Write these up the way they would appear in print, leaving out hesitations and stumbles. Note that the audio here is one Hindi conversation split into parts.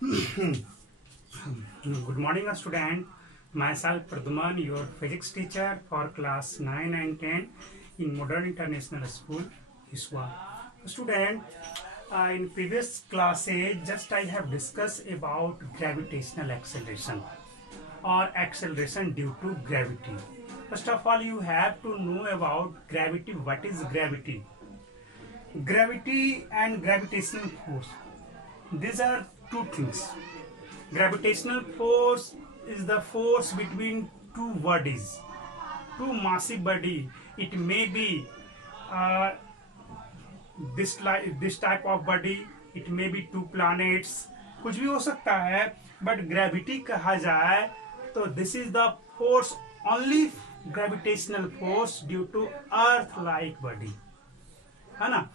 Good morning, student. Myself Praduman, your physics teacher for class 9 and 10 in Modern International School, Hiswa. Student, in previous classes, just I have discussed about gravitational acceleration or acceleration due to gravity. First of all, you have to know about gravity. What is gravity? Gravity and gravitational force. These are two things. Gravitational force is the force between two bodies, two massive body. It may be uh, this type of body. It may be two planets. कुछ भी हो सकता है. बट ग्रेविटी कहा जाए तो this is the force only gravitational force due to earth like body, है ना.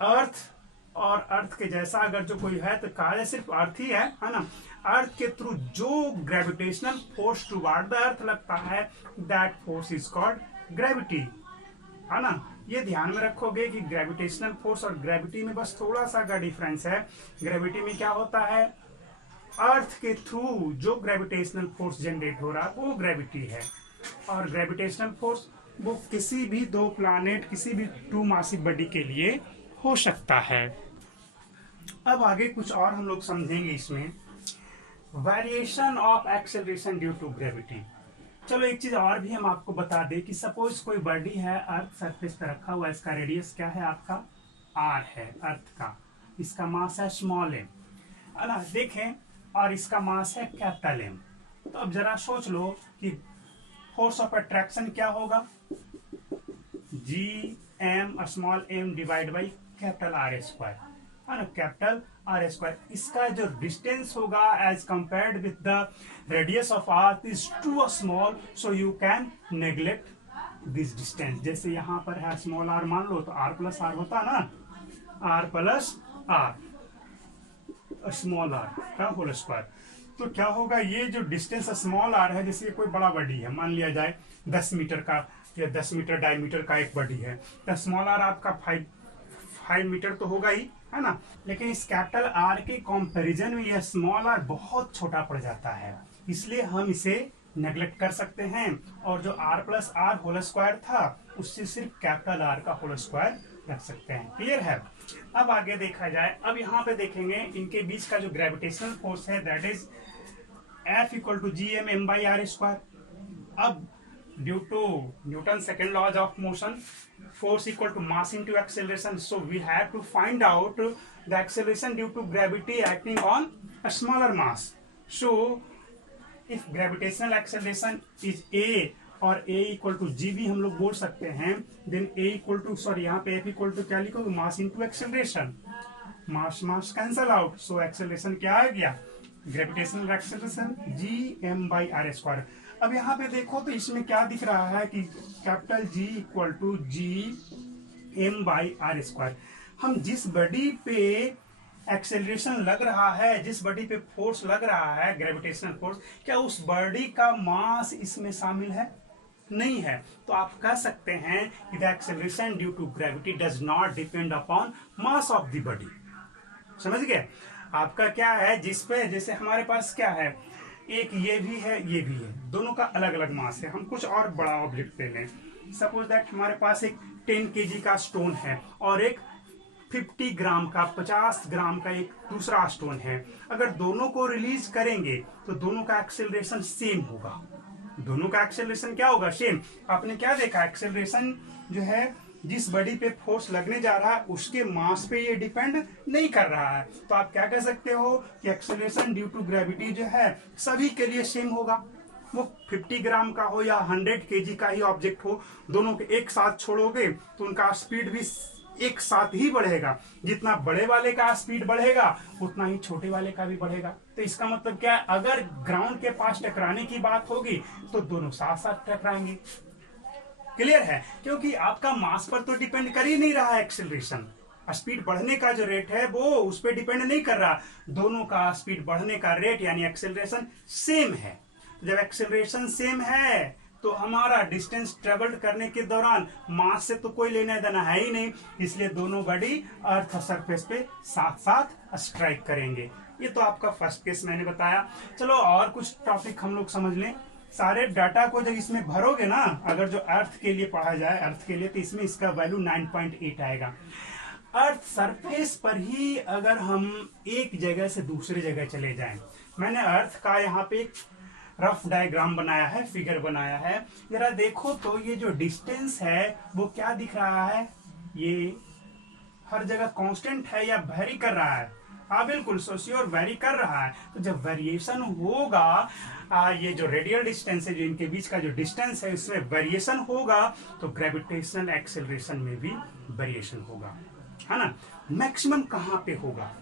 अर्थ और अर्थ के जैसा अगर जो कोई है तो कहा जाए सिर्फ अर्थ ही है ना. अर्थ के थ्रू जो gravitational force toward the earth लगता है, that force is called gravity, है ना. ये ध्यान में रखोगे कि ग्रेविटेशनल फोर्स और ग्रेविटी में बस थोड़ा सा का डिफरेंस है. ग्रेविटी में क्या होता है, अर्थ के थ्रू जो ग्रेविटेशनल फोर्स जनरेट हो रहा है वो ग्रेविटी है, और ग्रेविटेशनल फोर्स वो किसी भी दो प्लैनेट, किसी भी टू मासिव बॉडी के लिए हो सकता है. अब आगे कुछ और हम लोग समझेंगे इसमें. Variation of acceleration due to gravity. चलो एक चीज और भी हम आपको बता दें कि सपोज कोई बॉडी है, अर्थ सरफेस पर रखा हुआ, इसका रेडियस क्या है आपका आर है अर्थ का, इसका मास है स्मॉल एम, है ना. देखें, और इसका मास है कैपिटल एम. तो अब जरा सोच लो कि फोर्स ऑफ अट्रैक्शन क्या होगा, G M small M divide by capital R square, है ना, कैपिटल आर स्क्वायर. इसका जो डिस्टेंस होगा as compared with the radius of earth is too small, so you can neglect this distance. जैसे यहाँ पर है स्मॉल आर मान लो तो आर प्लस आर होता ना, R plus R small R का होल स्क्वायर. तो क्या होगा, ये जो डिस्टेंस स्मॉल आर है, जैसे कोई बड़ा बॉडी है, मान लिया जाए 10 मीटर का या 10 मीटर डायमीटर का एक बॉडी है, तो स्मॉल आर आपका 5 मीटर तो होगा ही, है ना. लेकिन इस कैपिटल आर के कंपैरिजन में यह स्मॉल आर बहुत छोटा पड़ जाता है, इसलिए हम इसे नेग्लेक्ट कर सकते हैं, और जो R plus R whole square था उससे सिर्फ कैपिटल आर का होल स्क्वायर रख सकते हैं. क्लियर है. अब आगे देखा जाए, अब यहाँ पे देखेंगे इनके बीच का जो ग्रेविटेशनल फोर्स है, that is F equal to G M M by R square. अब due to Newton second laws of motion, force equal to mass into acceleration, so we have to find out the acceleration due to gravity acting on a smaller mass. So if gravitational acceleration is a और a equal to g भी हम लोग बोल सकते हैं, then a equal to, sorry यहाँ पे f equal to क्या लिखोगे, mass into acceleration. Mass cancel out, so acceleration क्या आ गया, gravitational acceleration G M by R square. अब यहाँ पे देखो तो इसमें क्या दिख रहा है कि capital G equal to G M by R square. हम जिस बॉडी पे एक्सेलरेशन लग रहा है, जिस बॉडी पे फोर्स लग रहा है ग्रेविटेशनल फोर्स, क्या उस बॉडी का मास इसमें शामिल है, नहीं है. तो आप कह सकते हैं कि the acceleration due to gravity does not depend upon mass of the body. समझ गए. आपका क्या है, जिस पे जैसे हमारे पास क्या है, एक ये भी है, ये भी है, दोनों का अलग अलग मास है. हम कुछ और बड़ा ऑब्जेक्ट ले लें, सपोज दैट हमारे पास एक 10 kg का स्टोन है और एक 50 ग्राम का, 50 ग्राम का एक दूसरा स्टोन है. अगर दोनों को रिलीज करेंगे तो दोनों का एक्सेलरेशन सेम होगा. दोनों का एक्सेलरेशन क्या होगा, सेम. आपने क्या देखा, एक्सेलरेशन जो है जिस बॉडी पे फोर्स लगने जा रहा है उसके मास पे ये डिपेंड नहीं कर रहा है. तो आप क्या कह सकते हो कि एक्सेलरेशन ड्यू टू ग्रेविटी जो है सभी के लिए सेम होगा. वो 50 ग्राम का हो या 100 kg का ही ऑब्जेक्ट हो, दोनों के एक साथ छोड़ोगे तो उनका स्पीड भी एक साथ ही बढ़ेगा. जितना बड़े वाले का स्पीड बढ़ेगा उतना ही छोटे वाले का भी बढ़ेगा. तो इसका मतलब क्या है, अगर ग्राउंड के पास टकराने की बात होगी तो दोनों साथ साथ टकराएंगे. क्लियर है. क्योंकि आपका मास पर तो डिपेंड कर ही नहीं रहा है एक्सेलरेशन. स्पीड बढ़ने का जो रेट है वो उस पर डिपेंड नहीं कर रहा. दोनों का स्पीड बढ़ने का रेट यानी एक्सेलरेशन सेम है. जब एक्सेलरेशन सेम है तो हमारा डिस्टेंस ट्रेवल्ड करने के दौरान मास से तो कोई लेना देना है ही नहीं, इसलिए दोनों बॉडी अर्थ सरफेस पे साथ साथ स्ट्राइक करेंगे। ये तो आपका फर्स्ट केस मैंने बताया। चलो और कुछ टॉपिक हम लोग समझ लें। सारे डाटा को जब इसमें भरोगे ना, अगर जो अर्थ के लिए पढ़ा जाए, अर्थ के लिए, तो इसमें इसका वैल्यू 9.8 आएगा। अर्थ सरफेस पर ही अगर हम एक जगह से दूसरी जगह चले जाएं, मैंने अर्थ का यहाँ पे एक रफ डायग्राम बनाया है, फिगर बनाया है, जरा देखो तो ये जो डिस्टेंस है वो क्या दिख रहा है, ये हर जगह कांस्टेंट है या वेरी कर रहा है? हाँ बिल्कुल, सोशियोर वेरी कर रहा है। तो जब वेरिएशन होगा, ये जो रेडियल डिस्टेंस है, जो इनके बीच का जो डिस्टेंस है, उसमें वेरिएशन होगा तो ग्रेविटेशनल एक्सेलरेशन में भी वेरिएशन होगा, है ना। मैक्सिमम कहाँ पे होगा?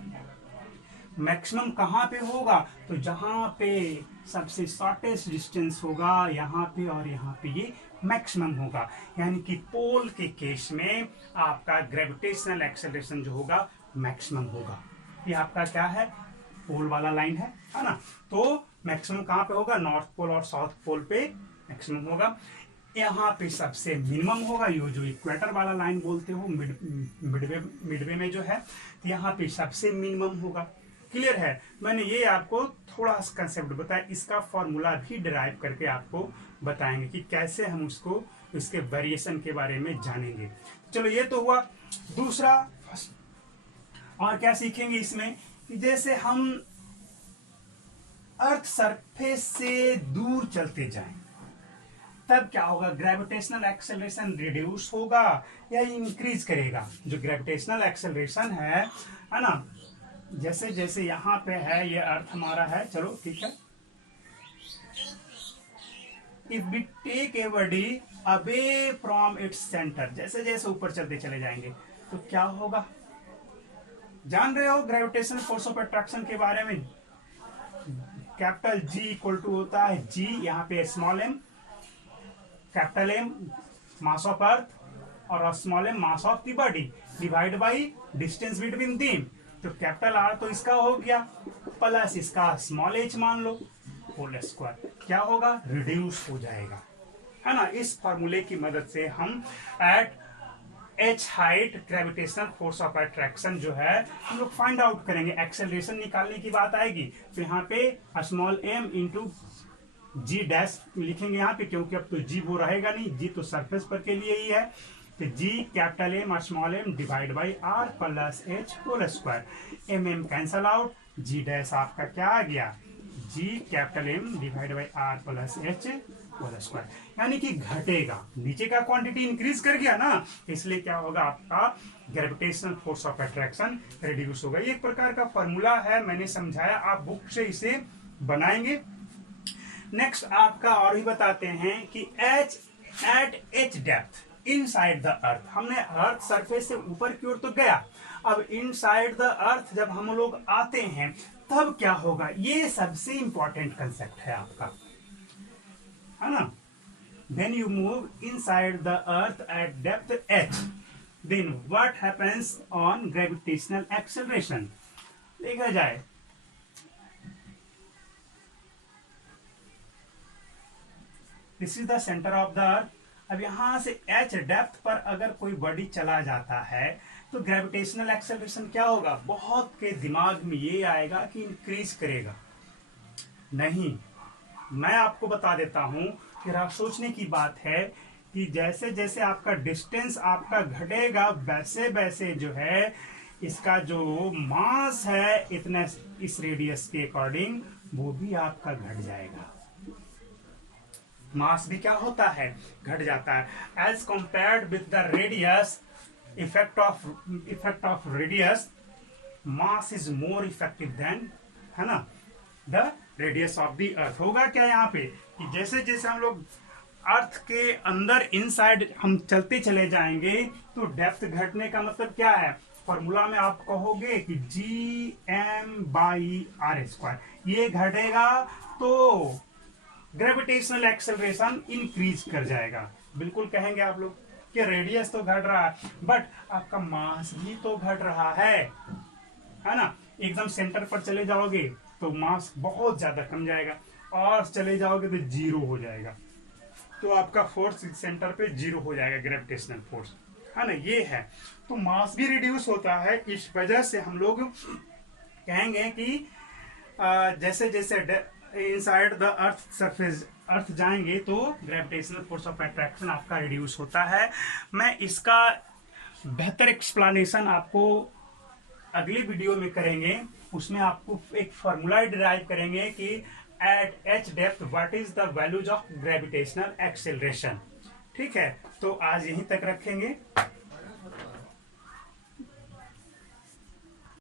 मैक्सिमम कहाँ पे होगा? तो जहां पे सबसे शॉर्टेस्ट डिस्टेंस होगा, यहाँ पे और यहाँ पे ये मैक्सिमम होगा। यानी कि पोल के केस में आपका ग्रेविटेशनल एक्सेलरेशन जो होगा मैक्सिमम होगा। ये आपका क्या है? पोल वाला लाइन है ना। तो मैक्सिमम कहाँ पे होगा? नॉर्थ पोल और साउथ पोल पे मैक्सिमम होगा। यहाँ पे सबसे मिनिमम होगा, ये जो इक्वेटर वाला लाइन बोलते हो, मिडवे में जो है, तो यहाँ पे सबसे मिनिमम होगा। क्लियर है? मैंने ये आपको थोड़ा सा कंसेप्ट बताया, इसका फॉर्मूला भी डिराइव करके आपको बताएंगे कि कैसे हम उसको, इसके वेरिएशन के बारे में जानेंगे। चलो ये तो हुआ। दूसरा, और क्या सीखेंगे इसमें कि जैसे हम अर्थ सरफेस से दूर चलते जाएं, तब क्या होगा? ग्रेविटेशनल एक्सेलरेशन रिड्यूस होगा या इंक्रीज करेगा? जो ग्रेविटेशनल एक्सेलरेशन है ना, जैसे जैसे यहाँ पे है, ये अर्थ हमारा है, चलो ठीक है, if we take a body away from its centre, जैसे जैसे ऊपर चलते चले जाएंगे तो क्या होगा? जान रहे हो ग्रेविटेशनल फोर्स ऑफ अट्रैक्शन के बारे में? कैपिटल जी इक्वल टू होता है जी, यहाँ पे small M, capital M mass of earth और small M mass of the body, divide by distance between them. तो कैपिटल आर तो इसका हो गया, प्लस इसका स्मॉल एच मान लो, होल स्क्वायर, क्या होगा? रिड्यूस हो जाएगा, है ना। इस फॉर्मूले की मदद से हम at H height gravitational force of attraction जो है हम लोग फाइंड आउट करेंगे। एक्सेलरेशन निकालने की बात आएगी तो यहाँ पे स्मॉल एम इंटू जी डैश लिखेंगे यहाँ पे, क्योंकि अब तो जी वो रहेगा नहीं, जी तो सरफेस पर के लिए ही है। तो जी कैपिटल एम और small M divide by R plus H whole square. M M cancel out, G dash आपका क्या आ गया? G capital M divide by R plus H whole square. यानी कि घटेगा, नीचे का क्वांटिटी इंक्रीज कर गया ना, इसलिए क्या होगा? आपका gravitational force of attraction reduce होगा। ये एक प्रकार का फॉर्मूला है, मैंने समझाया, आप बुक से इसे बनाएंगे। नेक्स्ट आपका और भी बताते हैं कि H at H depth inside the earth, हमने अर्थ सरफेस से ऊपर की ओर तो गया, अब इनसाइड द अर्थ जब हम लोग आते हैं तब क्या होगा? ये सबसे इंपॉर्टेंट कंसेप्ट है आपका, है ना। When you move inside the earth at depth h, then what happens on gravitational acceleration? देखा जाए, this is the center of the earth। अब यहां से h डेप्थ पर अगर कोई बॉडी चला जाता है तो ग्रेविटेशनल एक्सेलरेशन क्या होगा? बहुत के दिमाग में ये आएगा कि इंक्रीज करेगा, नहीं, मैं आपको बता देता हूं कि आप सोचने की बात है कि जैसे जैसे आपका डिस्टेंस आपका घटेगा, वैसे वैसे जो है इसका जो मास है इतने इस रेडियस के अकॉर्डिंग वो भी आपका घट जाएगा। मास भी क्या होता है? घट जाता है। As compared with the radius, effect of radius, mass is more effective than, है ना, the radius of the earth. होगा क्या यहाँ पे कि जैसे जैसे हम लोग अर्थ के अंदर इनसाइड हम चलते चले जाएंगे तो डेप्थ घटने का मतलब क्या है? फॉर्मूला में आप कहोगे कि G M by R square, ये घटेगा तो ग्रेविटेशनल एक्सेलरेशन इंक्रीज कर जाएगा। बिल्कुल कहेंगे आप लोग कि रेडियस तो घट रहा है बट आपका मास भी तो घट रहा है ना। एकदम सेंटर पर चले जाओगे तो मास बहुत ज्यादा कम जाएगा और चले जाओगे तो जीरो हो जाएगा, तो आपका फोर्स सेंटर पे 0 हो जाएगा, ग्रेविटेशनल फोर्स, है ना, ये है। तो मास भी रिड्यूस होता है, इस वजह से हम लोग कहेंगे कि जैसे जैसे इनसाइड द अर्थ सरफेस, अर्थ जाएंगे तो ग्रेविटेशनल फोर्स ऑफ अट्रैक्शन आपका रिड्यूस होता है। मैं इसका बेहतर एक्सप्लेनेशन आपको अगली वीडियो में करेंगे, उसमें आपको एक फॉर्मूला डिराइव करेंगे कि at H depth what is the values of gravitational acceleration. ठीक है, तो आज यहीं तक रखेंगे।